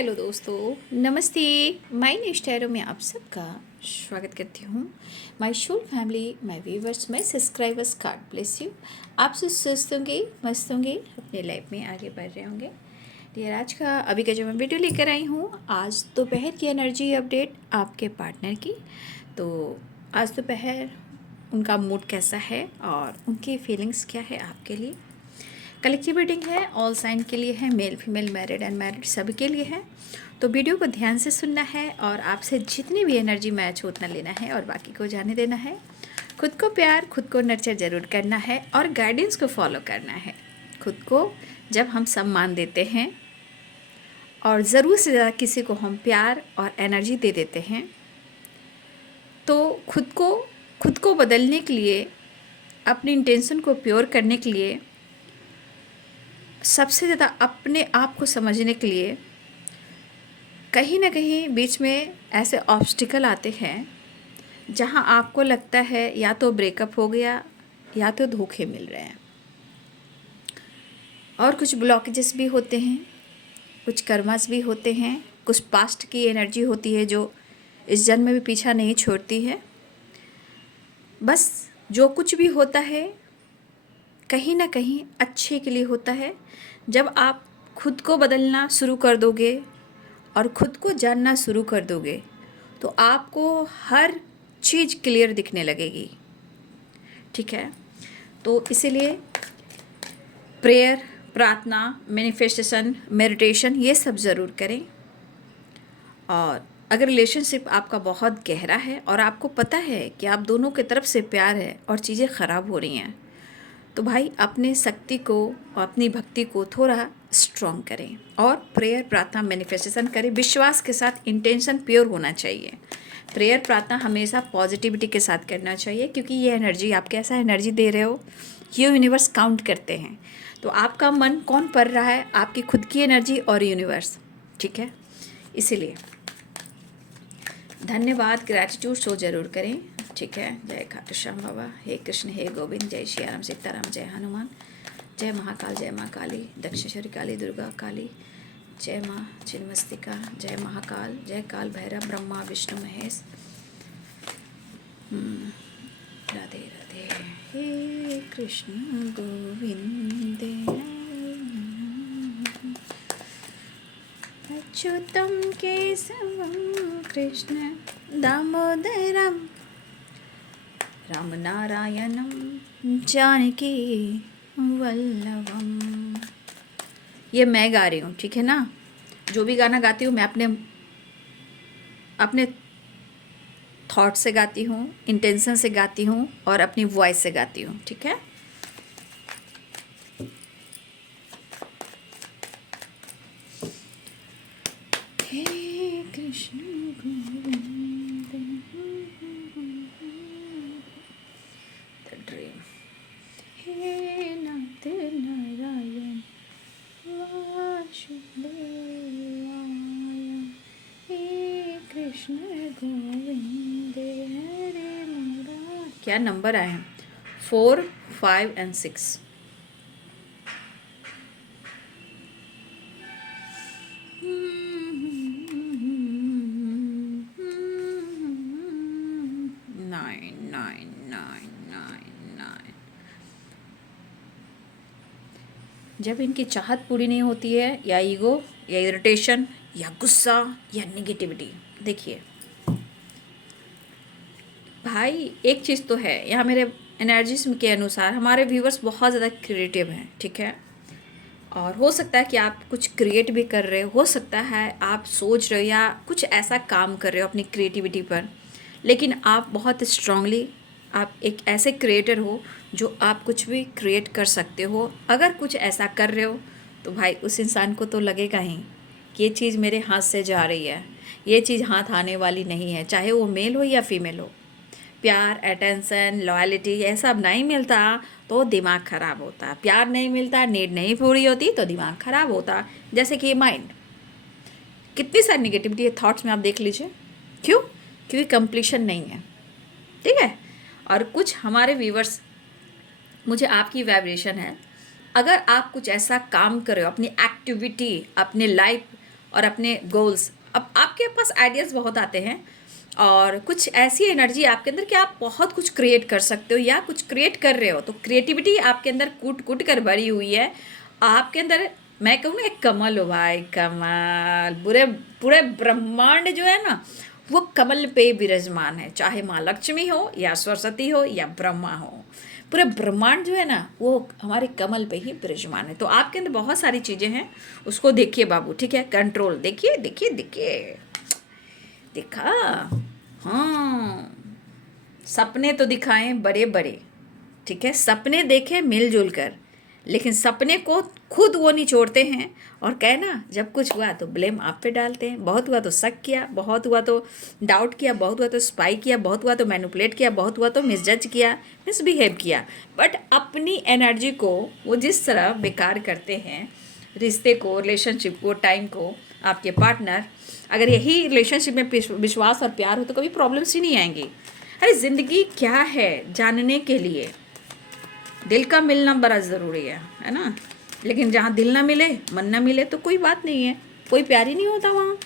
Hello दोस्तों, नमस्ते। My next arrow में आप सबका स्वागत करती हूँ। My soul family, my viewers, my subscribers, God bless you. आप सब स्वस्थ होंगे, मस्त होंगे, अपने लाइफ में आगे बढ़ रहे होंगे। डियर, आज का अभी का जो मैं वीडियो लेकर आई हूँ, आज दोपहर की एनर्जी अपडेट आपके पार्टनर की। तो आज दोपहर उनका मूड कैसा है और उनकी फीलिंग्स क्या है आपके लिए। कलेक्टिव रीडिंग है, ऑल साइन के लिए है, मेल फीमेल मैरिड अनमैरिड सभी के लिए है। तो वीडियो को ध्यान से सुनना है और आपसे जितनी भी एनर्जी मैच हो उतना लेना है और बाकी को जाने देना है। खुद को प्यार, खुद को नर्चर ज़रूर करना है और गाइडेंस को फॉलो करना है। खुद को जब हम सम्मान देते हैं और ज़रूर से ज़्यादा किसी को हम प्यार और एनर्जी दे देते हैं, तो खुद को बदलने के लिए, अपनी इंटेंशन को प्योर करने के लिए, सबसे ज़्यादा अपने आप को समझने के लिए कहीं ना कहीं बीच में ऐसे ऑब्स्टिकल आते हैं जहां आपको लगता है या तो ब्रेकअप हो गया या तो धोखे मिल रहे हैं। और कुछ ब्लॉकेजेस भी होते हैं, कुछ कर्मास भी होते हैं, कुछ पास्ट की एनर्जी होती है जो इस जन्म में भी पीछा नहीं छोड़ती है। बस जो कुछ भी होता है कहीं ना कहीं अच्छे के लिए होता है। जब आप खुद को बदलना शुरू कर दोगे और ख़ुद को जानना शुरू कर दोगे तो आपको हर चीज़ क्लियर दिखने लगेगी। ठीक है, तो इसीलिए प्रेयर, प्रार्थना, मैनिफेस्टेशन, मेडिटेशन ये सब ज़रूर करें। और अगर रिलेशनशिप आपका बहुत गहरा है और आपको पता है कि आप दोनों की तरफ से प्यार है और चीज़ें ख़राब हो रही हैं, तो भाई अपने शक्ति को और अपनी भक्ति को थोड़ा स्ट्रॉन्ग करें और प्रेयर, प्रार्थना, मैनिफेस्टेशन करें। विश्वास के साथ, इंटेंशन प्योर होना चाहिए। प्रेयर, प्रार्थना हमेशा पॉजिटिविटी के साथ करना चाहिए, क्योंकि ये एनर्जी, आप कैसा एनर्जी दे रहे हो ये यूनिवर्स काउंट करते हैं। तो आपका मन कौन पढ़ रहा है, आपकी खुद की एनर्जी और यूनिवर्स। ठीक है, इसीलिए धन्यवाद, ग्रैटिट्यूड शो जरूर करें। ठीक है, जय खाटू श्याम बाबा, हे कृष्ण, हे गोविंद, जय श्री राम, सीताराम, जय हनुमान, जय महाकाल, जय माँ काली, दक्षिणेश्वरी काली, दुर्गा काली, जय माँ छिन्नमस्तिका, जय महाकाल, जय काल भैरव, ब्रह्मा विष्णु महेश। राधे राधे, हे कृष्ण गोविंद अच्युतम केशवम कृष्ण दामोदरम राम नारायणम जानकी वल्लभम। ये मैं गा रही हूँ, ठीक है ना। जो भी गाना गाती हूँ मैं अपने थॉट से गाती हूँ, इंटेंशन से गाती हूँ और अपनी वॉइस से गाती हूँ। ठीक है, हे कृष्ण गोविंद द ड्रीम, हे नाथ नारायण वासुदेवाय, हे कृष्ण गोविंद हरे मुरारी। क्या नंबर आए हैं? 4, 5 and 6। जब इनकी चाहत पूरी नहीं होती है, या ईगो, या इरिटेशन, या गुस्सा, या नेगेटिविटी, देखिए भाई एक चीज़ तो है, यहाँ मेरे एनर्जीज के अनुसार हमारे व्यूवर्स बहुत ज़्यादा क्रिएटिव हैं। ठीक है, और हो सकता है कि आप कुछ क्रिएट भी कर रहे हो सकता है आप सोच रहे हो या कुछ ऐसा काम कर रहे हो अपनी क्रिएटिविटी पर, लेकिन आप बहुत स्ट्रांगली, आप एक ऐसे क्रिएटर हो जो आप कुछ भी क्रिएट कर सकते हो। अगर कुछ ऐसा कर रहे हो तो भाई उस इंसान को तो लगेगा ही कि ये चीज़ मेरे हाथ से जा रही है, ये चीज़ हाथ आने वाली नहीं है, चाहे वो मेल हो या फीमेल हो। प्यार, अटेंशन, लॉयल्टी ये सब नहीं मिलता तो दिमाग ख़राब होता, प्यार नहीं मिलता, नीड नहीं पूरी होती तो दिमाग ख़राब होता। जैसे कि माइंड, कितनी सारी निगेटिविटी है थॉट्स में, आप देख लीजिए। क्यों? क्योंकि कंप्लीशन नहीं है। ठीक है, और कुछ हमारे व्यूवर्स, मुझे आपकी वाइब्रेशन है, अगर आप कुछ ऐसा काम कर रहे हो, अपनी एक्टिविटी, अपने लाइफ और अपने गोल्स, अब आपके पास आइडियाज़ बहुत आते हैं और कुछ ऐसी एनर्जी आपके अंदर कि आप बहुत कुछ क्रिएट कर सकते हो या कुछ क्रिएट कर रहे हो, तो क्रिएटिविटी आपके अंदर कूट कूट कर भरी हुई है आपके अंदर। मैं कहूँ ना एक कमल हो भाई, कमल, पूरे पूरे ब्रह्मांड जो है ना वो कमल पे विराजमान है, चाहे माँ लक्ष्मी हो या सरस्वती हो या ब्रह्मा हो, पूरे ब्रह्मांड जो है ना वो हमारे कमल पे ही विराजमान है। तो आपके अंदर बहुत सारी चीज़ें हैं, उसको देखिए बाबू, ठीक है, कंट्रोल, देखिए देखिए देखिए, देखा, हाँ, सपने तो दिखाएं बड़े बड़े, ठीक है, सपने देखें मिलजुल कर, लेकिन सपने को खुद वो नहीं छोड़ते हैं और कहना जब कुछ हुआ तो ब्लेम आप पे डालते हैं। बहुत हुआ तो शक किया, बहुत हुआ तो डाउट किया, बहुत हुआ तो स्पाई किया, बहुत हुआ तो मैनिपुलेट किया, बहुत हुआ तो मिसजज किया, मिसबिहेव किया। बट अपनी एनर्जी को वो जिस तरह बेकार करते हैं, रिश्ते को, रिलेशनशिप को, टाइम को, आपके पार्टनर, अगर यही रिलेशनशिप में विश्वास और प्यार हो तो कभी प्रॉब्लम्स ही नहीं आएंगी। अरे ज़िंदगी क्या है जानने के लिए दिल का मिलना बड़ा ज़रूरी है ना। लेकिन जहाँ दिल ना मिले, मन ना मिले तो कोई बात नहीं है, कोई प्यार ही नहीं होता वहाँ।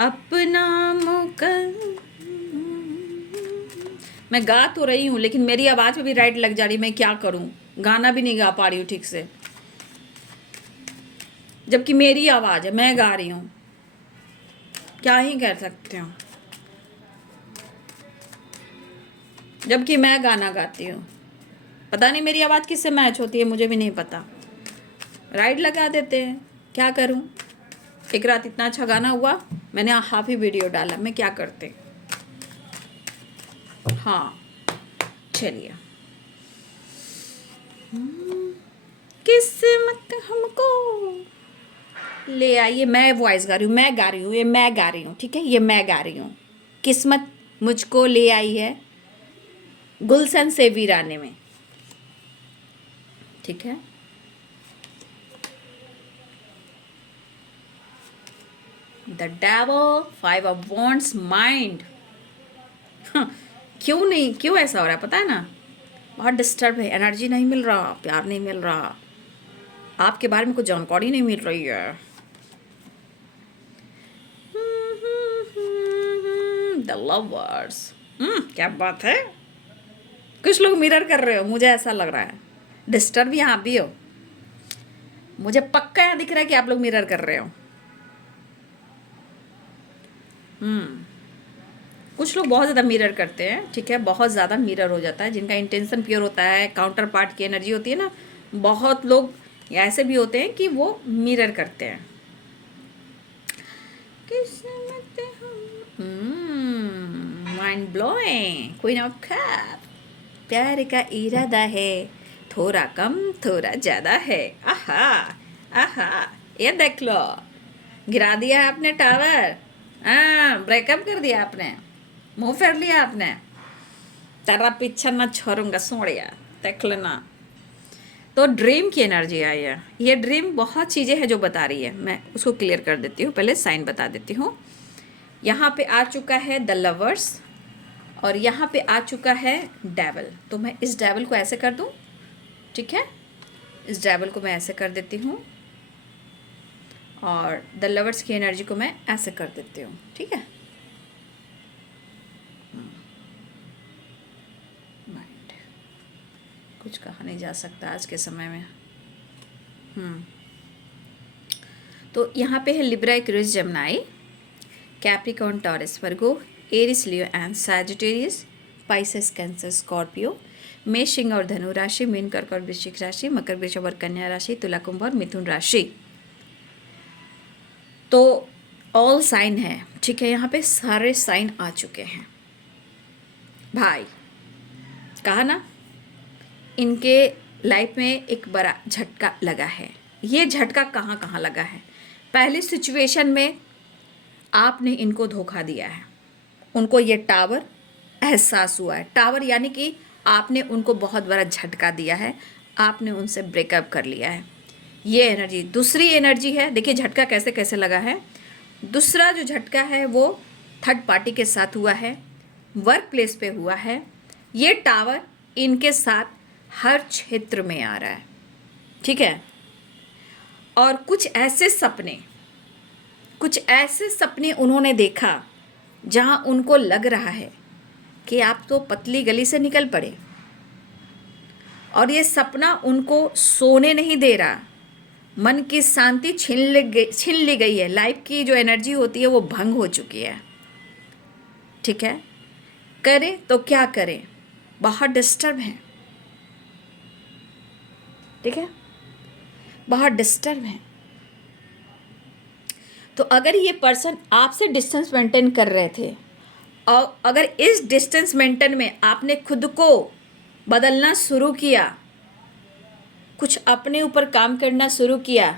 अपना मुकल, मैं गा तो रही हूँ लेकिन मेरी आवाज़ पे भी राइट लग जा रही, मैं क्या करूँ, गाना भी नहीं गा पा रही हूँ ठीक से, जबकि मेरी आवाज़ है, मैं गा रही हूँ, क्या ही कर सकते हो, जबकि मैं गाना गाती हूँ। पता नहीं मेरी आवाज़ किससे मैच होती है, मुझे भी नहीं पता, राइट लगा देते हैं, क्या करूँ। एक रात इतना अच्छा गाना हुआ, मैंने हाफ ही वीडियो डाला, मैं क्या करते। हाँ चलिए, किस्मत हमको ले आइए, मैं वॉइस गा रही हूँ, मैं गा रही हूँ, ये मैं गा रही हूँ, ठीक है, ये मैं गा रही हूँ। किस्मत मुझको ले आई है गुलशन से वीराने में, ठीक है। The devil, 5 of wands, mind. क्यों नहीं, क्यों ऐसा हो रहा है पता है ना, बहुत डिस्टर्ब है, एनर्जी नहीं मिल रहा, प्यार नहीं मिल रहा, आपके बारे में कुछ जानकारी नहीं मिल रही है। द लवर्स, क्या बात है, कुछ लोग मिरर कर रहे हो, मुझे ऐसा लग रहा है, डिस्टर्ब यहाँ भी हो, मुझे पक्का यहाँ दिख रहा है कि आप लोग मिरर कर रहे हो। कुछ लोग बहुत ज़्यादा मिरर करते हैं, ठीक है, बहुत ज़्यादा मिरर हो जाता है, जिनका इंटेंशन प्योर होता है, काउंटर पार्ट की एनर्जी होती है ना, बहुत लोग ऐसे भी होते हैं कि वो मिरर करते हैं। Mind blowing, queen of cup, प्यार का इरादा है, थोड़ा कम थोड़ा ज़्यादा है, आहा आहा, ये देख लो, गिरा दिया आपने टावर, हाँ, ब्रेकअप कर दिया आपने, मुंह फेर लिया आपने, तेरा पीछा ना छोड़ूंगा सोड़िया, देख लेना। तो ड्रीम की एनर्जी आई है, ये ड्रीम बहुत चीज़ें हैं जो बता रही है, मैं उसको क्लियर कर देती हूँ, पहले साइन बता देती हूँ। यहाँ पे आ चुका है द लवर्स और यहाँ पे आ चुका है डेविल, तो मैं इस डेविल को ऐसे कर दूँ, ठीक है, इस डेविल को मैं ऐसे कर देती हूँ और द लवर्स की एनर्जी को मैं ऐसे कर देती हूँ, ठीक है। माइंड कुछ कहा नहीं जा सकता आज के समय में। तो यहाँ पे है Libra, Aquarius, Gemini, Capricorn, Taurus, Virgo, Aries, Leo and Sagittarius, Pisces, Cancer, Scorpio, मेष, सिंह और धनु राशि, मीन, कर्क और वृश्चिक राशि, मकर, वृषभ और कन्या राशि, तुला, कुंभ और मिथुन राशि। तो ऑल साइन है, ठीक है, यहाँ पे सारे साइन आ चुके हैं भाई। कहा ना, इनके लाइफ में एक बड़ा झटका लगा है। ये झटका कहाँ कहाँ लगा है, पहली सिचुएशन में आपने इनको धोखा दिया है, उनको ये टावर एहसास हुआ है, टावर यानी कि आपने उनको बहुत बड़ा झटका दिया है, आपने उनसे ब्रेकअप कर लिया है। ये एनर्जी। दूसरी एनर्जी है, देखिए झटका कैसे कैसे लगा है। दूसरा जो झटका है वो थर्ड पार्टी के साथ हुआ है, वर्क प्लेस पे हुआ है। ये टावर इनके साथ हर क्षेत्र में आ रहा है, ठीक है। और कुछ ऐसे सपने उन्होंने देखा जहां उनको लग रहा है कि आप तो पतली गली से निकल पड़े, और ये सपना उनको सोने नहीं दे रहा, मन की शांति छीन ली गई है। लाइफ की जो एनर्जी होती है वो भंग हो चुकी है, ठीक है। करें तो क्या करें, बहुत डिस्टर्ब है, ठीक है, बहुत डिस्टर्ब है। तो अगर ये पर्सन आपसे डिस्टेंस मेंटेन कर रहे थे, और अगर इस डिस्टेंस मेंटेन में आपने खुद को बदलना शुरू किया, कुछ अपने ऊपर काम करना शुरू किया,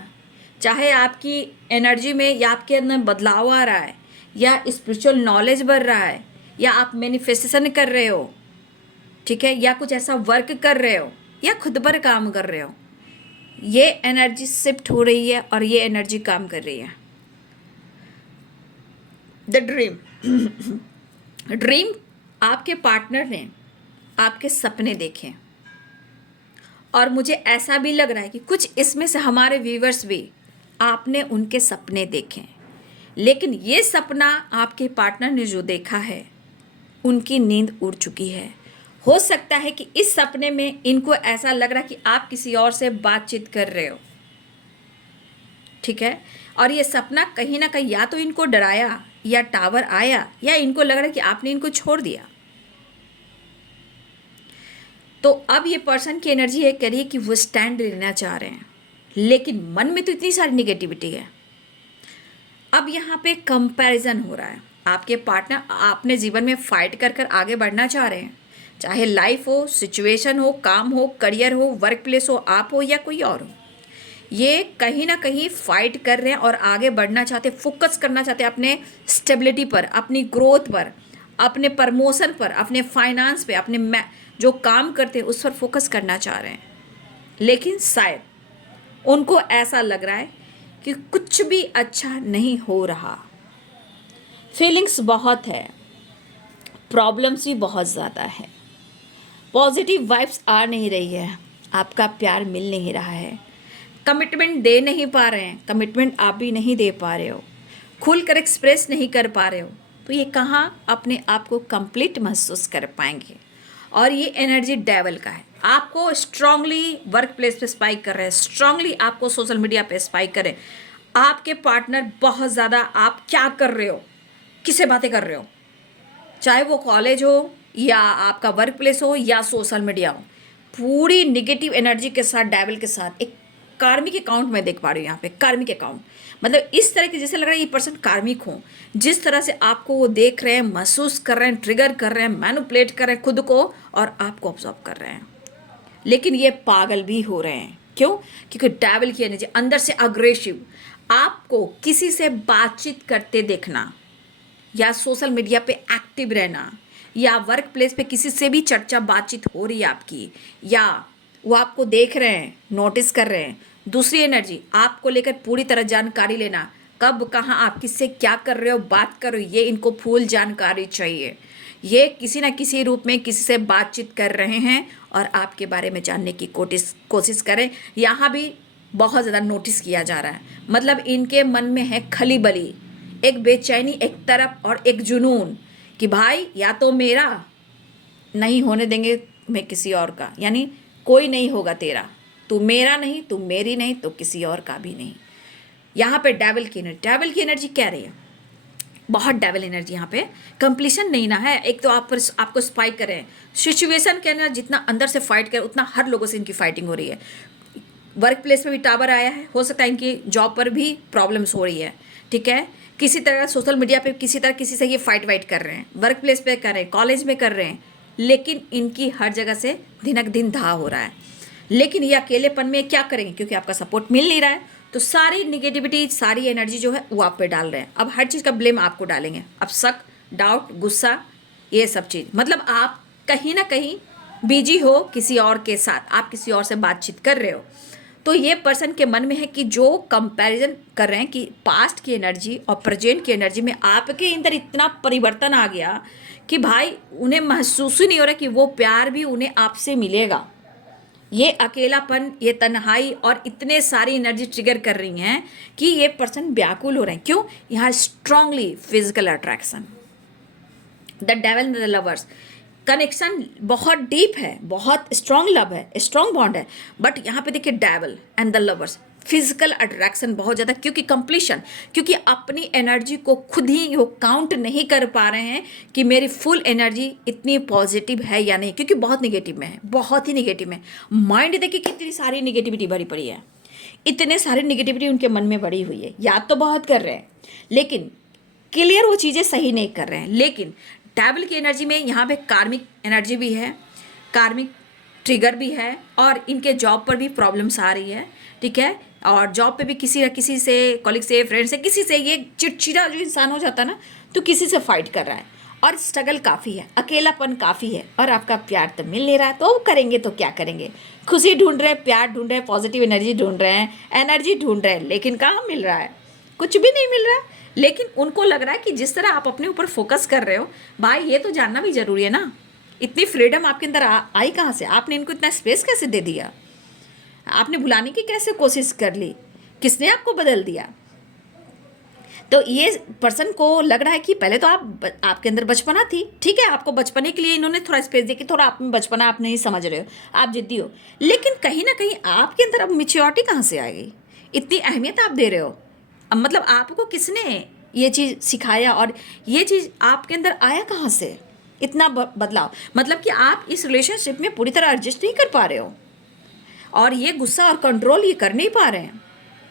चाहे आपकी एनर्जी में या आपके अंदर बदलाव आ रहा है, या स्पिरिचुअल नॉलेज बढ़ रहा है, या आप मैनिफेस्टेशन कर रहे हो, ठीक है, या कुछ ऐसा वर्क कर रहे हो, या खुद पर काम कर रहे हो, ये एनर्जी शिफ्ट हो रही है और ये एनर्जी काम कर रही है। द ड्रीम आपके पार्टनर ने आपके सपने देखे, और मुझे ऐसा भी लग रहा है कि कुछ इसमें से हमारे व्यूवर्स भी आपने उनके सपने देखे, लेकिन ये सपना आपके पार्टनर ने जो देखा है उनकी नींद उड़ चुकी है। हो सकता है कि इस सपने में इनको ऐसा लग रहा है कि आप किसी और से बातचीत कर रहे हो, ठीक है, और ये सपना कहीं ना कहीं या तो इनको डराया, या टावर आया, या इनको लग रहा है कि आपने इनको छोड़ दिया। तो अब ये पर्सन की एनर्जी है, कह रही है कि वो स्टैंड लेना चाह रहे हैं, लेकिन मन में तो इतनी सारी निगेटिविटी है। अब यहाँ पे कंपैरिजन हो रहा है। आपके पार्टनर अपने जीवन में फाइट कर कर आगे बढ़ना चाह रहे हैं, चाहे लाइफ हो, सिचुएशन हो, काम हो, करियर हो, वर्क प्लेस हो, आप हो या कोई और हो। ये कहीं ना कहीं फाइट कर रहे हैं और आगे बढ़ना चाहते, फोकस करना चाहते हैं अपने स्टेबिलिटी पर, अपनी ग्रोथ पर, अपने प्रमोशन पर, अपने फाइनेंस पे, अपने जो काम करते हैं उस पर फोकस करना चाह रहे हैं। लेकिन शायद उनको ऐसा लग रहा है कि कुछ भी अच्छा नहीं हो रहा, फीलिंग्स बहुत है, प्रॉब्लम्स भी बहुत ज़्यादा है, पॉजिटिव वाइब्स आ नहीं रही है, आपका प्यार मिल नहीं रहा है, कमिटमेंट दे नहीं पा रहे हैं, कमिटमेंट आप भी नहीं दे पा रहे हो, खुलकर एक्सप्रेस नहीं कर पा रहे हो। तो ये कहाँ अपने आप को कंप्लीट महसूस कर पाएंगे। और ये एनर्जी डेवल का है, आपको स्ट्रांगली वर्क प्लेस पे स्पाइक कर रहे हैं, स्ट्रांगली आपको सोशल मीडिया पे स्पाइक करें। आपके पार्टनर बहुत ज़्यादा आप क्या कर रहे हो, किससे बातें कर रहे हो, चाहे वो कॉलेज हो या आपका वर्क प्लेस हो या सोशल मीडिया हो, पूरी निगेटिव एनर्जी के साथ, डेविल के साथ एक कार्मिक अकाउंट में देख पा रही हूँ यहाँ पे। कार्मिक अकाउंट मतलब इस तरह के जैसे लग रहा है ये पर्सन कार्मिक हो, जिस तरह से आपको वो देख रहे हैं, महसूस कर रहे हैं, ट्रिगर कर रहे हैं, मैनिपुलेट कर रहे हैं खुद को और आपको ऑब्जर्व कर रहे हैं। लेकिन ये पागल भी हो रहे हैं, क्यों? क्योंकि डेविल की एनर्जी अंदर से अग्रेसिव, आपको किसी से बातचीत करते देखना, या सोशल मीडिया पे एक्टिव रहना, या वर्क प्लेस पे किसी से भी चर्चा बातचीत हो रही है आपकी, या वो आपको देख रहे हैं, नोटिस कर रहे हैं। दूसरी एनर्जी आपको लेकर पूरी तरह जानकारी लेना, कब कहाँ आप किससे क्या कर रहे हो, बात करो, ये इनको फुल जानकारी चाहिए। ये किसी ना किसी रूप में किसी से बातचीत कर रहे हैं और आपके बारे में जानने की कोशिश करें। यहाँ भी बहुत ज़्यादा नोटिस किया जा रहा है, मतलब इनके मन में है खली बली, एक बेचैनी एक तरफ और एक जुनून कि भाई या तो मेरा नहीं होने देंगे मैं किसी और का, यानी कोई नहीं होगा तेरा, तू मेरा नहीं, तू मेरी नहीं, तो किसी और का भी नहीं। यहाँ पे डेविल की एनर्जी कह रही है, बहुत डेविल एनर्जी यहाँ पे। कंप्लीशन नहीं ना है, एक तो आपको स्पाइक कर रहे हैं, सिचुएशन के अंदर जितना अंदर से फाइट करे उतना हर लोगों से इनकी फाइटिंग हो रही है। वर्क प्लेस में भी टावर आया है, हो सकता है इनकी जॉब पर भी प्रॉब्लम्स हो रही है, ठीक है। किसी तरह सोशल मीडिया पे किसी से ये फाइट वाइट कर रहे हैं, वर्क प्लेस पे कर रहे हैं, कॉलेज में कर रहे हैं, लेकिन इनकी हर जगह से दिनक दिन धा हो रहा है। लेकिन ये अकेलेपन में क्या करेंगे, क्योंकि आपका सपोर्ट मिल नहीं रहा है, तो सारी निगेटिविटी, सारी एनर्जी जो है वो आप पे डाल रहे हैं। अब हर चीज़ का ब्लेम आपको डालेंगे, अब शक, डाउट, गुस्सा, ये सब चीज़, मतलब आप कहीं ना कहीं बिजी हो किसी और के साथ, आप किसी और से बातचीत कर रहे हो, तो ये पर्सन के मन में है कि जो कंपैरिजन कर रहे हैं कि पास्ट की एनर्जी और प्रेजेंट की एनर्जी में आपके अंदर इतना परिवर्तन आ गया कि भाई उन्हें महसूस ही नहीं हो रहा कि वो प्यार भी उन्हें आपसे मिलेगा। ये अकेलापन, ये तन्हाई और इतने सारी एनर्जी ट्रिगर कर रही हैं कि ये पर्सन व्याकुल हो रहे हैं। क्यों? यहाँ strongly physical attraction, the devil and the lovers, connection बहुत डीप है, बहुत स्ट्रांग लव है, स्ट्रांग बॉन्ड है। बट यहाँ पे देखिए devil and the lovers, physical attraction बहुत ज़्यादा, क्योंकि कंप्लीशन, क्योंकि अपनी एनर्जी को खुद ही वो काउंट नहीं कर पा रहे हैं कि मेरी फुल एनर्जी इतनी पॉजिटिव है या नहीं, क्योंकि बहुत निगेटिव में है, बहुत ही निगेटिव में। माइंड देखिए कितनी सारी निगेटिविटी भरी पड़ी है, इतने सारी निगेटिविटी उनके मन में भरी हुई है। याद तो बहुत कर रहे हैं लेकिन क्लियर वो चीज़ें सही नहीं कर रहे हैं। लेकिन डेविल की एनर्जी में यहाँ पे कार्मिक एनर्जी भी है, कार्मिक ट्रिगर भी है, और इनके जॉब पर भी प्रॉब्लम्स आ रही है, ठीक है। और जॉब पे भी किसी न किसी से, कॉलिग से, फ्रेंड से, किसी से ये चिड़चिड़ा जो इंसान हो जाता है ना, तो किसी से फाइट कर रहा है और स्ट्रगल काफ़ी है, अकेलापन काफ़ी है, और आपका प्यार तो मिल नहीं रहा। तो करेंगे तो क्या करेंगे? खुशी ढूंढ रहे हैं, प्यार ढूंढ रहे हैं, पॉजिटिव एनर्जी ढूंढ रहे हैं, एनर्जी ढूंढ रहे हैं, लेकिन कहाँ मिल रहा है? कुछ भी नहीं मिल रहा। लेकिन उनको लग रहा है कि जिस तरह आप अपने ऊपर फोकस कर रहे हो, भाई ये तो जानना भी ज़रूरी है ना, इतनी फ्रीडम आपके अंदर आई कहाँ से? आपने इनको इतना स्पेस कैसे दे दिया? आपने भुलाने की कैसे कोशिश कर ली? किसने आपको बदल दिया? तो ये पर्सन को लग रहा है कि पहले तो आपके अंदर बचपना थी, ठीक है, आपको बचपने के लिए इन्होंने थोड़ा स्पेस दिया कि थोड़ा आप में बचपना आप नहीं समझ रहे हो, आप जिद्दी हो, लेकिन कहीं ना कहीं आपके अंदर अब मिच्योरिटी कहाँ से आ गई? इतनी अहमियत आप दे रहे हो, अब मतलब आपको किसने ये चीज़ सिखाया और ये चीज़ आपके अंदर आया कहाँ से? इतना बदलाव, मतलब कि आप इस रिलेशनशिप में पूरी तरह एडजस्ट नहीं कर पा रहे हो, और ये गुस्सा और कंट्रोल ये कर नहीं पा रहे हैं,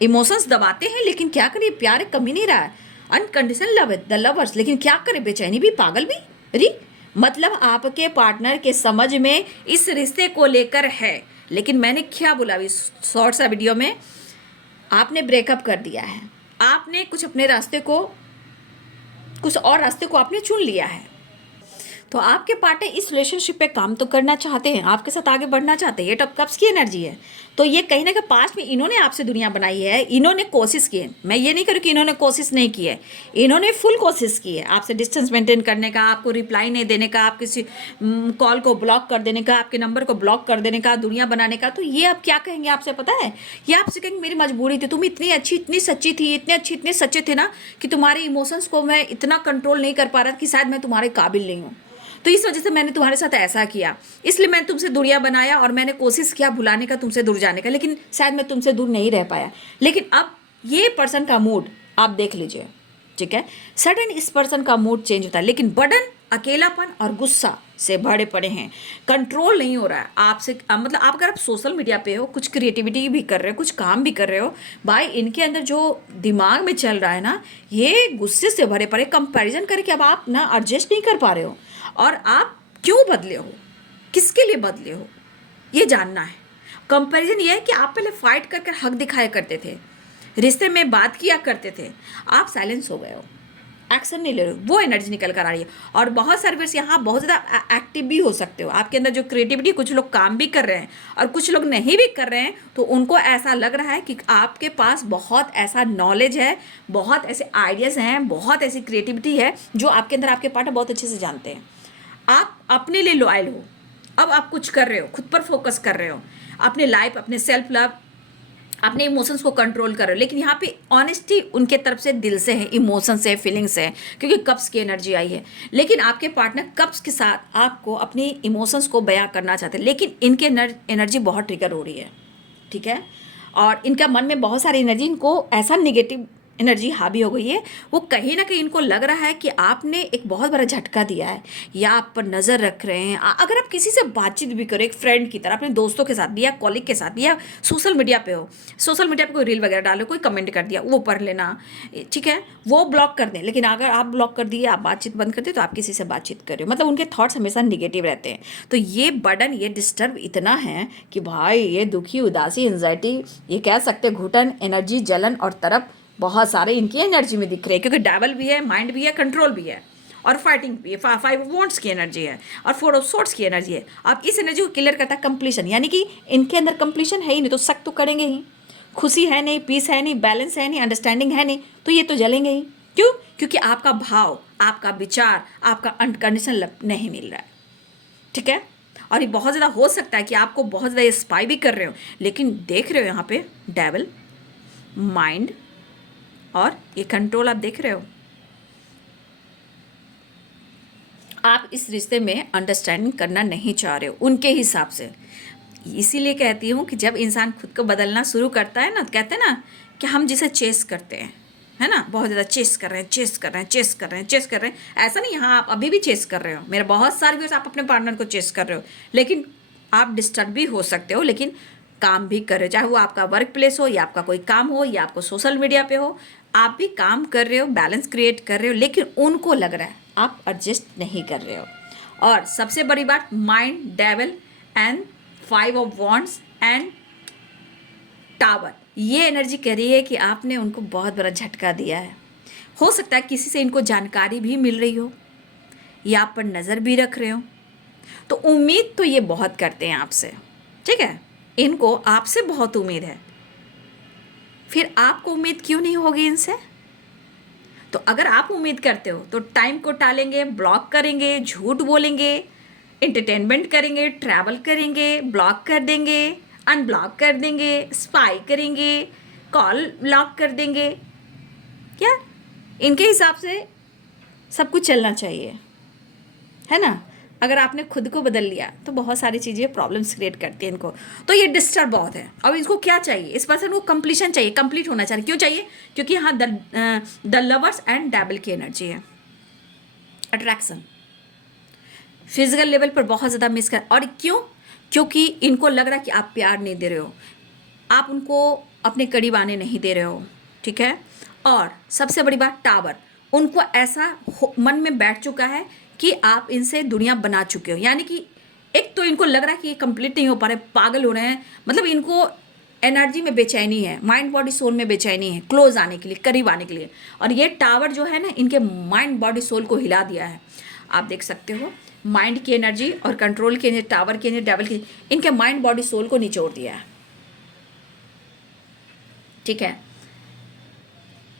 इमोशंस दबाते हैं, लेकिन क्या करिए, प्यार कम ही नहीं रहा है, अनकंडीशनल लव है द लवर्स, लेकिन क्या करें, बेचैनी भी, पागल भी। अरे मतलब आपके पार्टनर के समझ में इस रिश्ते को लेकर है, लेकिन मैंने क्या बोला अभी शॉर्ट सा वीडियो में, आपने ब्रेकअप कर दिया है, आपने कुछ अपने रास्ते को, कुछ और रास्ते को आपने चुन लिया है। तो आपके पार्टनर इस रिलेशनशिप पे काम तो करना चाहते हैं, आपके साथ आगे बढ़ना चाहते हैं, ये टॉप कप्स की एनर्जी है। तो ये कहीं ना कहीं पास्ट में इन्होंने आपसे दुनिया बनाई है, इन्होंने कोशिश की है, मैं ये नहीं करूँ कि इन्होंने कोशिश नहीं की है, इन्होंने फुल कोशिश की है आपसे डिस्टेंस मेंटेन करने का, आपको रिप्लाई नहीं देने का, आप किसी कॉल को ब्लॉक कर देने का, आपके नंबर को ब्लॉक कर देने का, दुनिया बनाने का। तो ये अब क्या कहेंगे आपसे पता है? ये आपसे कहेंगे मेरी मजबूरी थी, तुम इतनी अच्छी, इतनी सच्ची थी, इतने अच्छी, इतने सच्चे थे ना कि तुम्हारे इमोशंस को मैं इतना कंट्रोल नहीं कर पा रहा कि शायद मैं तुम्हारे काबिल नहीं हूँ, तो इस वजह से मैंने तुम्हारे साथ ऐसा किया, इसलिए मैंने तुमसे दूरियां बनाया और मैंने कोशिश किया भुलाने का, तुमसे दूर जाने का, लेकिन शायद मैं तुमसे दूर नहीं रह पाया। लेकिन अब ये पर्सन का मूड आप देख लीजिए, ठीक है, सडन इस पर्सन का मूड चेंज होता है, लेकिन बर्डन, अकेलापन और गुस्सा से भरे पड़े हैं, कंट्रोल नहीं हो रहा है आपसे। मतलब आप अगर आप सोशल मीडिया पे हो, कुछ क्रिएटिविटी भी कर रहे हो, कुछ काम भी कर रहे हो, भाई इनके अंदर जो दिमाग में चल रहा है ना, ये गुस्से से भरे पड़े, कंपैरिजन करके अब आप ना एडजस्ट नहीं कर पा रहे हो, और आप क्यों बदले हो, किसके लिए बदले हो, ये जानना है। कंपैरिजन ये है कि आप पहले फाइट करके हक दिखाया करते थे, रिश्ते में बात किया करते थे, आप साइलेंस हो गए हो, एक्शन नहीं ले रहे हो, वो एनर्जी निकल कर आ रही है। और बहुत सारे वर्ष यहाँ बहुत ज़्यादा एक्टिव भी हो सकते हो, आपके अंदर जो क्रिएटिविटी, कुछ लोग काम भी कर रहे हैं और कुछ लोग नहीं भी कर रहे हैं, तो उनको ऐसा लग रहा है कि आपके पास बहुत ऐसा नॉलेज है, बहुत ऐसे आइडियाज़ हैं, बहुत ऐसी क्रिएटिविटी है जो आपके अंदर आपके पार्टनर बहुत अच्छे से जानते हैं। आप अपने लिए लॉयल हो, अब आप कुछ कर रहे हो, खुद पर फोकस कर रहे हो, अपने लाइफ, अपने सेल्फ लव, अपने इमोशंस को कंट्रोल कर रहे हो। लेकिन यहाँ पे ऑनेस्टी उनके तरफ से दिल से है, इमोशन से, फीलिंग्स है, क्योंकि कप्स की एनर्जी आई है। लेकिन आपके पार्टनर कप्स के साथ आपको अपनी इमोशंस को बयां करना चाहते हैं, लेकिन इनके एनर्जी बहुत ट्रिगर हो रही है, ठीक है, और इनका मन में बहुत सारी एनर्जी, इनको ऐसा निगेटिव एनर्जी हावी हो गई है, वो कहीं ना कहीं इनको लग रहा है कि आपने एक बहुत बड़ा झटका दिया है, या आप पर नज़र रख रहे हैं। अगर आप किसी से बातचीत भी करो, एक फ्रेंड की तरह, अपने दोस्तों के साथ भी, या कॉलिग के साथ भी, या सोशल मीडिया पे हो, सोशल मीडिया पे कोई रील वगैरह डालो, कोई कमेंट कर दिया, वो पढ़ लेना, ठीक है, वो ब्लॉक कर दें। लेकिन अगर आप ब्लॉक कर दिए, आप बातचीत बंद कर दिए, तो आप किसी से बातचीत कर रहे हो, मतलब उनके थॉट्स हमेशा निगेटिव रहते हैं। तो ये बर्डन, ये डिस्टर्ब इतना है कि भाई ये दुखी, उदासी, एंजाइटी, ये कह सकते घुटन, एनर्जी, जलन और तरफ बहुत सारे इनकी एनर्जी में दिख रहे हैं, क्योंकि डेविल भी है, माइंड भी है, कंट्रोल भी है, और फाइटिंग भी है, 5 वॉन्ट्स की एनर्जी है और 4 ऑफ सोर्ड्स की एनर्जी है। अब इस एनर्जी को क्लियर करता है कंप्लीशन, यानी कि इनके अंदर कंप्लीशन है ही नहीं तो शक तो करेंगे ही, खुशी है नहीं, पीस है नहीं, बैलेंस है नहीं, अंडरस्टैंडिंग है नहीं, तो ये तो जलेंगे ही। क्यों? क्योंकि आपका भाव, आपका विचार, आपका अनकंडीशनल लव नहीं मिल रहा है। ठीक है, और ये बहुत ज़्यादा हो सकता है कि आपको बहुत ज़्यादा स्पाई भी कर रहे हो, लेकिन देख रहे हो यहाँ पे डेविल, माइंड और ये कंट्रोल आप देख रहे हो। आप इस रिश्ते में अंडरस्टैंडिंग करना नहीं चाह रहे हो उनके हिसाब से। इसीलिए कहती हूँ कि जब इंसान खुद को बदलना शुरू करता है ना, कहते हैं ना कि हम जिसे चेस करते हैं, है ना, बहुत ज़्यादा चेस कर रहे हैं, चेस कर रहे हैं, चेस कर रहे हैं, चेस कर रहे हैं। ऐसा नहीं, हाँ आप अभी भी चेस कर रहे हो, मेरे बहुत सारे व्यूअर्स, आप अपने पार्टनर को चेस कर रहे हो, लेकिन आप डिस्टर्ब भी हो सकते हो, लेकिन काम भी कर रहे हो, चाहे वो आपका वर्क प्लेस हो या आपका कोई काम हो या आपको सोशल मीडिया पे हो, आप भी काम कर रहे हो, बैलेंस क्रिएट कर रहे हो, लेकिन उनको लग रहा है आप एडजस्ट नहीं कर रहे हो। और सबसे बड़ी बात, mind, devil and 5 of wands and tower, ये एनर्जी कह रही है कि आपने उनको बहुत बड़ा झटका दिया है। हो सकता है किसी से इनको जानकारी भी मिल रही हो या आप पर नज़र भी रख रहे हो, तो उम्मीद तो ये बहुत करते हैं आपसे। ठीक है, इनको आपसे बहुत उम्मीद है, फिर आपको उम्मीद क्यों नहीं होगी इनसे? तो अगर आप उम्मीद करते हो तो टाइम को टालेंगे, ब्लॉक करेंगे, झूठ बोलेंगे, एंटरटेनमेंट करेंगे, ट्रैवल करेंगे, ब्लॉक कर देंगे, अनब्लॉक कर देंगे, स्पाई करेंगे, कॉल ब्लॉक कर देंगे। क्या इनके हिसाब से सब कुछ चलना चाहिए, है ना? अगर आपने खुद को बदल लिया तो बहुत सारी चीज़ें प्रॉब्लम्स क्रिएट करती हैं इनको, तो ये डिस्टर्ब बहुत है। अब इसको क्या चाहिए? इस पर्सन को कंप्लीशन चाहिए, कंप्लीट होना चाहिए। क्यों चाहिए? क्योंकि यहाँ द लवर्स एंड डेविल की एनर्जी है, अट्रैक्शन, फिजिकल लेवल पर बहुत ज़्यादा मिस कर। और क्यों? क्योंकि इनको लग रहा है कि आप प्यार नहीं दे रहे हो, आप उनको अपने करीब आने नहीं दे रहे हो। ठीक है, और सबसे बड़ी बात, टावर, उनको ऐसा मन में बैठ चुका है कि आप इनसे दुनिया बना चुके हो, यानी कि एक तो इनको लग रहा है कि ये कंप्लीट नहीं हो पा रहे, पागल हो रहे हैं, मतलब इनको एनर्जी में बेचैनी है, माइंड बॉडी सोल में बेचैनी है क्लोज आने के लिए, करीब आने के लिए। और ये टावर जो है ना, इनके माइंड बॉडी सोल को हिला दिया है। आप देख सकते हो माइंड की एनर्जी और कंट्रोल की एनर्जी, टावर की एनर्जी, डेविल की, इनके माइंड बॉडी सोल को निचोड़ दिया है। ठीक है,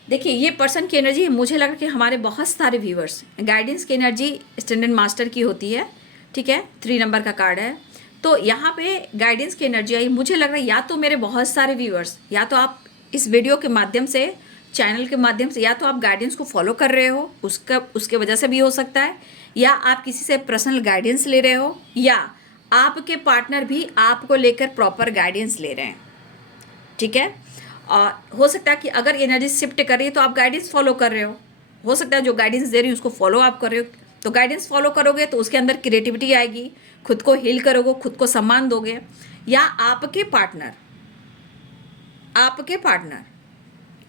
देखिए ये पर्सन की एनर्जी, मुझे लगा कि हमारे बहुत सारे व्यूवर्स, गाइडेंस की एनर्जी स्टैंडर्ड मास्टर की होती है। ठीक है, 3 नंबर का कार्ड है, तो यहाँ पे गाइडेंस की एनर्जी आई। मुझे लग रहा है या तो मेरे बहुत सारे व्यूवर्स, या तो आप इस वीडियो के माध्यम से, चैनल के माध्यम से, या तो आप गाइडेंस को फॉलो कर रहे हो, उसके वजह से भी हो सकता है, या आप किसी से पर्सनल गाइडेंस ले रहे हो, या आपके पार्टनर भी आपको लेकर प्रॉपर गाइडेंस ले रहे हैं। ठीक है, और हो सकता है कि अगर एनर्जी शिफ्ट कर रही है तो आप गाइडेंस फॉलो कर रहे हो सकता है जो गाइडेंस दे रही है उसको फॉलो आप कर रहे हो। तो गाइडेंस फॉलो करोगे तो उसके अंदर क्रिएटिविटी आएगी, खुद को हील करोगे, खुद को सम्मान दोगे, या आपके पार्टनर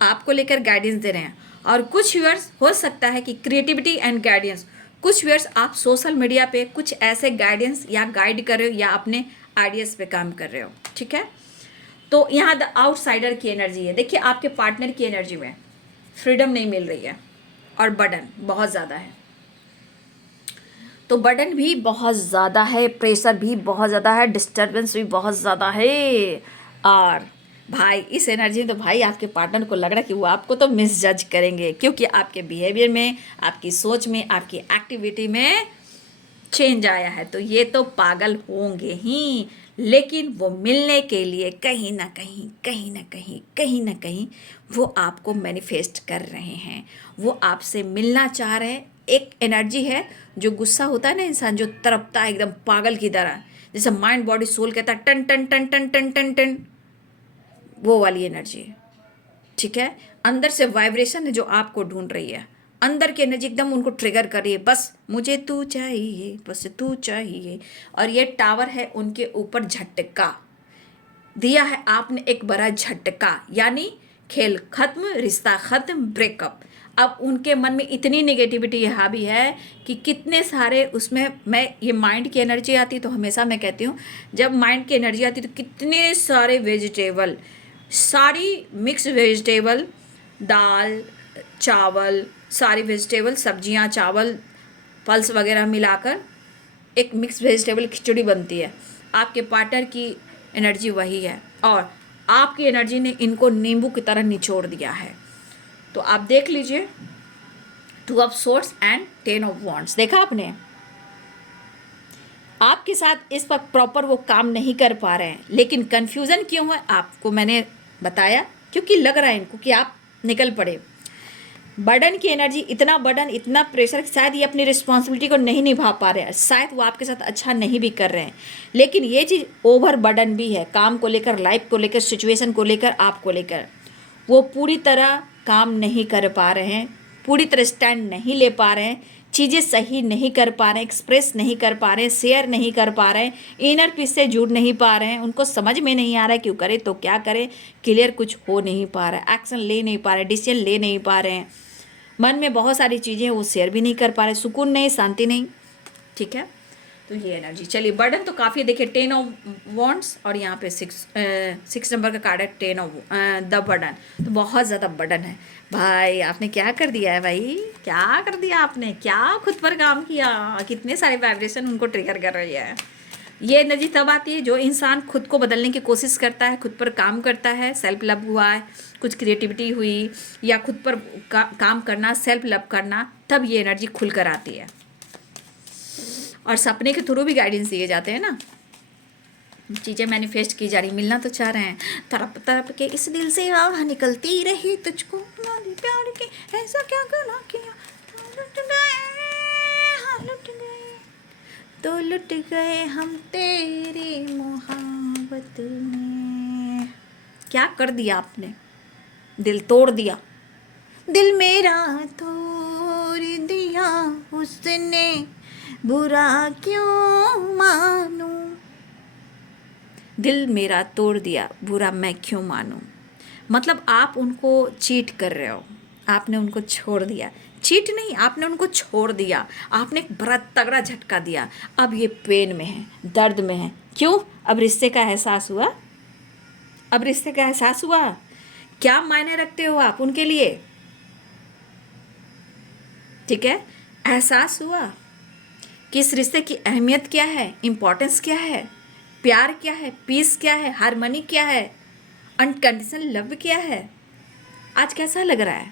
आपको लेकर गाइडेंस दे रहे हैं। और कुछ व्यूअर्स हो सकता है कि क्रिएटिविटी एंड गाइडेंस, कुछ व्यूअर्स आप सोशल मीडिया पे कुछ ऐसे गाइडेंस या गाइड कर रहे हो या अपने आइडियाज़ पे काम कर रहे हो। ठीक है, तो यहाँ द आउटसाइडर की एनर्जी है। देखिए आपके पार्टनर की एनर्जी में फ्रीडम नहीं मिल रही है और बर्डन बहुत ज़्यादा है, तो बर्डन भी बहुत ज़्यादा है, प्रेशर भी बहुत ज़्यादा है, डिस्टर्बेंस भी बहुत ज़्यादा है। और भाई इस एनर्जी में तो भाई आपके पार्टनर को लग रहा है कि वो आपको तो मिसजज करेंगे, क्योंकि आपके बिहेवियर में, आपकी सोच में, आपकी एक्टिविटी में चेंज आया है, तो ये तो पागल होंगे ही। लेकिन वो मिलने के लिए कहीं ना कहीं वो आपको मैनिफेस्ट कर रहे हैं, वो आपसे मिलना चाह रहे हैं। एक एनर्जी है जो गुस्सा होता है ना, इंसान जो तड़पता है एकदम पागल की तरह, जैसे माइंड बॉडी सोल कहता है टन टन टन टन टन टन टन, वो वाली एनर्जी है। ठीक है, अंदर से वाइब्रेशन है जो आपको ढूंढ रही है, अंदर की एनर्जी एकदम उनको ट्रिगर कर रही है, बस मुझे तू चाहिए, बस तू चाहिए। और ये टावर है, उनके ऊपर झटका दिया है आपने, एक बड़ा झटका, यानी खेल खत्म, रिश्ता खत्म, ब्रेकअप। अब उनके मन में इतनी नेगेटिविटी हावी है कि कितने सारे उसमें, मैं ये माइंड की एनर्जी आती तो हमेशा मैं कहती हूँ जब माइंड की एनर्जी आती तो कितने सारे वेजिटेबल, सारी मिक्स वेजिटेबल, दाल चावल, सारी वेजिटेबल, सब्जियां, चावल, पल्स वगैरह मिलाकर एक मिक्स वेजिटेबल खिचड़ी बनती है। आपके पार्टनर की एनर्जी वही है और आपकी एनर्जी ने इनको नींबू की तरह निचोड़ दिया है। तो आप देख लीजिए, 2 of swords and 10 of wands. देखा आपने, आपके साथ इस वक्त प्रॉपर वो काम नहीं कर पा रहे हैं, लेकिन कन्फ्यूज़न क्यों है आपको मैंने बताया, क्योंकि लग रहा है इनको कि आप निकल पड़े। बर्डन की एनर्जी, इतना बर्डन, इतना प्रेशर, शायद ये अपनी रिस्पॉन्सिबिलिटी को नहीं निभा पा रहे हैं, शायद वो आपके साथ अच्छा नहीं भी कर रहे हैं, लेकिन ये चीज़ ओवर बर्डन भी है, काम को लेकर, लाइफ को लेकर, सिचुएशन को लेकर, आपको लेकर। वो पूरी तरह काम नहीं कर पा रहे हैं, पूरी तरह स्टैंड नहीं ले पा रहे हैं, चीज़ें सही नहीं कर पा रहे हैं, एक्सप्रेस नहीं कर पा रहे हैं, शेयर नहीं कर पा रहे हैं, इनर पीस से जुड़ नहीं पा रहे हैं, उनको समझ में नहीं आ रहा है क्यों करें तो क्या करें, क्लियर कुछ हो नहीं पा रहा है, एक्शन ले नहीं पा रहे, डिसीजन ले नहीं पा रहे हैं, मन में बहुत सारी चीज़ें वो शेयर भी नहीं कर पा रहे, सुकून नहीं, शांति नहीं। ठीक है, तो ये एनर्जी। चलिए, बर्डन तो काफ़ी, देखिए 10 ऑफ वॉन्ड्स और यहाँ पे 6 नंबर का कार्ड है 10 ऑफ द बर्डन। तो बहुत ज़्यादा बर्डन है भाई। आपने क्या कर दिया है भाई, क्या कर दिया आपने, क्या खुद पर काम किया, कितने सारे वाइब्रेशन उनको ट्रिगर कर रही है। ये एनर्जी तब आती है जो इंसान खुद को बदलने की कोशिश करता है, खुद पर काम करता है, सेल्फ लव हुआ है, कुछ क्रिएटिविटी हुई या खुद पर काम करना, सेल्फ लव करना, तब ये एनर्जी खुल कर आती है। और सपने के थ्रू भी गाइडेंस दिए जाते हैं ना, चीज़ें मैनिफेस्ट की जा रही, मिलना तो चाह रहे हैं, तड़प तड़प के इस दिल से आह निकलती रही तुझको प्यार की, ऐसा क्या गुनाह किया, लुट गए, हाँ लुट गए, तो लुट गए हम तेरी मोहब्बत में। क्या कर दिया आपने, दिल तोड़ दिया, दिल मेरा तोड़ दिया उसने, बुरा क्यों मानूं, दिल मेरा तोड़ दिया, बुरा मैं क्यों मानूं। मतलब आप उनको चीट कर रहे हो, आपने उनको छोड़ दिया, चीट नहीं, आपने उनको छोड़ दिया, आपने एक बड़ा तगड़ा झटका दिया। अब ये पेन में है, दर्द में है, क्यों, अब रिश्ते का एहसास हुआ, अब रिश्ते का एहसास हुआ। क्या मायने रखते हो आप उनके लिए, ठीक है, एहसास हुआ कि इस रिश्ते की अहमियत क्या है, इम्पोर्टेंस क्या है, प्यार क्या है, पीस क्या है, हार्मनी क्या है, अनकंडीशनल लव क्या है। आज कैसा लग रहा है,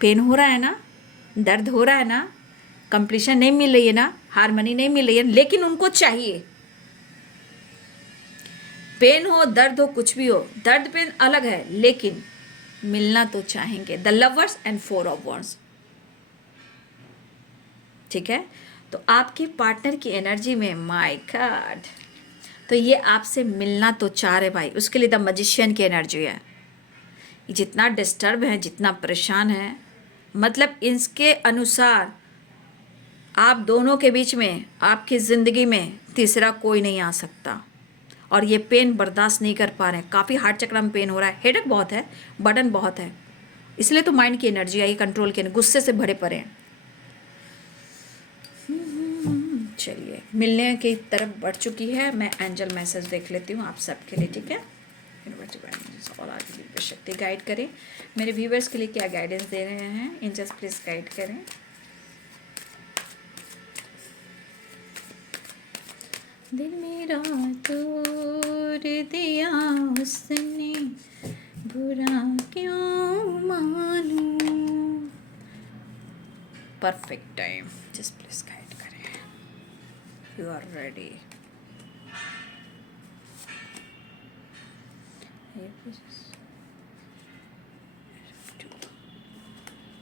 पेन हो रहा है ना, दर्द हो रहा है ना, कंप्लीशन नहीं मिल रही है ना, हार्मनी नहीं मिल रही है, लेकिन उनको चाहिए। पेन हो, दर्द हो, कुछ भी हो, दर्द पेन अलग है, लेकिन मिलना तो चाहेंगे। The lovers and 4 of wands, ठीक है। तो आपके पार्टनर की एनर्जी में, माय गॉड, तो ये आपसे मिलना तो चाह रहे भाई, उसके लिए द मैजिशियन की एनर्जी है। जितना डिस्टर्ब है, जितना परेशान है, मतलब इसके अनुसार आप दोनों के बीच में, आपकी ज़िंदगी में तीसरा कोई नहीं आ सकता। और ये पेन बर्दाश्त नहीं कर पा रहे हैं, काफ़ी हार्ट चक्र में पेन हो रहा है, हेडेक बहुत है, बर्डन बहुत है, इसलिए तो माइंड की एनर्जी आई, कंट्रोल की, गुस्से से भरे पड़े हैं। चलिए, मिलने की तरफ बढ़ चुकी है। मैं एंजल मैसेज देख लेती हूँ आप सबके लिए, ठीक है। और आगे शक्ति गाइड करें, मेरे व्यूवर्स के लिए क्या गाइडेंस दे रहे हैं, एंजल्स प्लीज गाइड करें। दिल मेरा तोड़ दिया उसने, बुरा क्यों मानूं। Perfect time, just please guide करें। You are ready.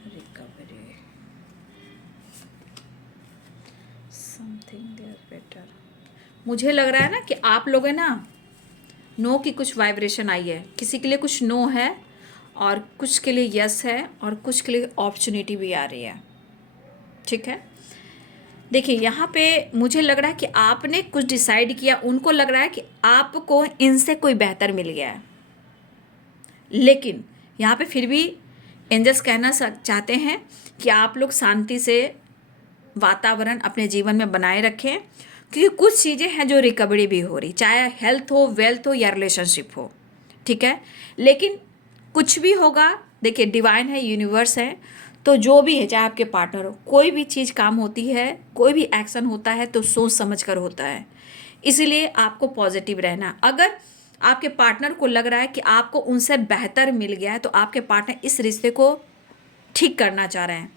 Recovery, something there better. मुझे लग रहा है ना कि आप लोग है ना, नो की कुछ वाइब्रेशन आई है, किसी के लिए कुछ नो है और कुछ के लिए यस है और कुछ के लिए अपॉर्चुनिटी भी आ रही है, ठीक है। देखिए, यहाँ पे मुझे लग रहा है कि आपने कुछ डिसाइड किया, उनको लग रहा है कि आपको इनसे कोई बेहतर मिल गया है, लेकिन यहाँ पे फिर भी एंजल्स कहना चाहते हैं कि आप लोग शांति से वातावरण अपने जीवन में बनाए रखें, क्योंकि कुछ चीज़ें हैं जो रिकवरी भी हो रही, चाहे हेल्थ हो, वेल्थ हो या रिलेशनशिप हो, ठीक है। लेकिन कुछ भी होगा, देखिए डिवाइन है, यूनिवर्स है, तो जो भी है, चाहे आपके पार्टनर हो, कोई भी चीज़ काम होती है, कोई भी एक्शन होता है तो सोच समझ कर होता है। इसीलिए आपको पॉजिटिव रहना। अगर आपके पार्टनर को लग रहा है कि आपको उनसे बेहतर मिल गया है तो आपके पार्टनर इस रिश्ते को ठीक करना चाह रहे हैं।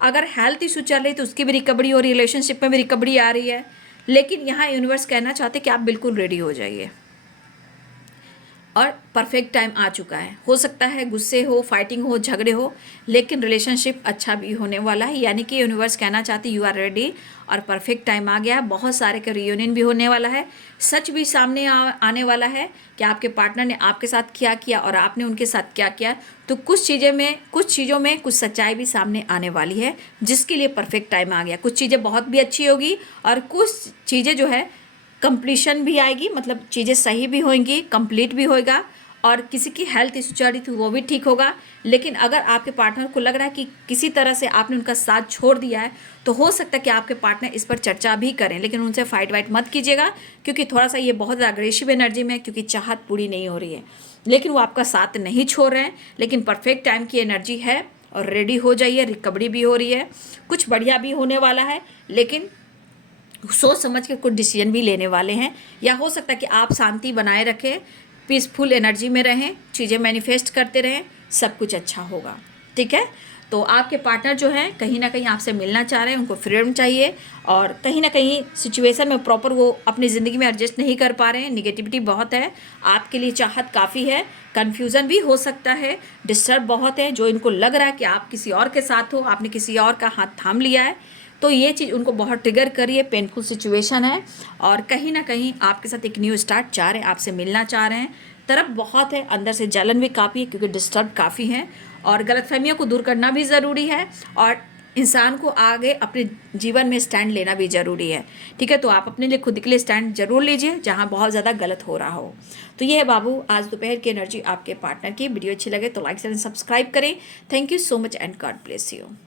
अगर हेल्थ इशू चल रही है तो उसकी भी रिकवरी हो रही है, रिलेशनशिप में भी रिकवरी आ रही है। लेकिन यहाँ यूनिवर्स कहना चाहते हैं कि आप बिल्कुल रेडी हो जाइए और परफेक्ट टाइम आ चुका है। हो सकता है गुस्से हो, फाइटिंग हो, झगड़े हो, लेकिन रिलेशनशिप अच्छा भी होने वाला है। यानी कि यूनिवर्स कहना चाहती यू आर रेडी और परफेक्ट टाइम आ गया। बहुत सारे का रियूनियन भी होने वाला है, सच भी सामने आने वाला है कि आपके पार्टनर ने आपके साथ क्या किया और आपने उनके साथ क्या किया। तो कुछ चीज़ों में कुछ सच्चाई भी सामने आने वाली है, जिसके लिए परफेक्ट टाइम आ गया। कुछ चीज़ें बहुत भी अच्छी होगी और कुछ चीज़ें जो है कंप्लीशन भी आएगी, मतलब चीज़ें सही भी होंगी, कंप्लीट भी होएगा। और किसी की हेल्थ इशू चल रही थी वो भी ठीक होगा। लेकिन अगर आपके पार्टनर को लग रहा है कि किसी तरह से आपने उनका साथ छोड़ दिया है तो हो सकता है कि आपके पार्टनर इस पर चर्चा भी करें, लेकिन उनसे फाइट वाइट मत कीजिएगा, क्योंकि थोड़ा सा ये बहुत अग्रेसिव एनर्जी में है, क्योंकि चाहत पूरी नहीं हो रही है। लेकिन वो आपका साथ नहीं छोड़ रहे हैं, लेकिन परफेक्ट टाइम की एनर्जी है और रेडी हो जाइए। रिकवरी भी हो रही है, कुछ बढ़िया भी होने वाला है, लेकिन सोच समझ के कुछ डिसीजन भी लेने वाले हैं। या हो सकता है कि आप शांति बनाए रखें, पीसफुल एनर्जी में रहें, चीज़ें मैनिफेस्ट करते रहें, सब कुछ अच्छा होगा। ठीक है, तो आपके पार्टनर जो हैं कहीं ना कहीं आपसे मिलना चाह रहे हैं, उनको फ्रीडम चाहिए और कहीं ना कहीं सिचुएशन में प्रॉपर वो अपनी ज़िंदगी में एडजस्ट नहीं कर पा रहे हैं। निगेटिविटी बहुत है, आपके लिए चाहत काफ़ी है, कन्फ्यूज़न भी हो सकता है, डिस्टर्ब बहुत है। जो इनको लग रहा है कि आप किसी और के साथ हो, आपने किसी और का हाथ थाम लिया है, तो ये चीज़ उनको बहुत ट्रिगर करिए। पेनफुल सिचुएशन है और कहीं ना कहीं आपके साथ एक न्यू स्टार्ट चाह रहे हैं, आपसे मिलना चाह रहे हैं। तरफ बहुत है, अंदर से जलन भी काफ़ी है, क्योंकि डिस्टर्ब काफ़ी है और गलतफहमियों को दूर करना भी ज़रूरी है और इंसान को आगे अपने जीवन में स्टैंड लेना भी ज़रूरी है। ठीक है, तो आप अपने लिए खुद के लिए स्टैंड जरूर लीजिए जहाँ बहुत ज़्यादा गलत हो रहा हो। तो ये है बाबू आज दोपहर की एनर्जी आपके पार्टनर की। वीडियो अच्छी लगे तो लाइक शेयर सब्सक्राइब करें। Thank you so much and God bless you.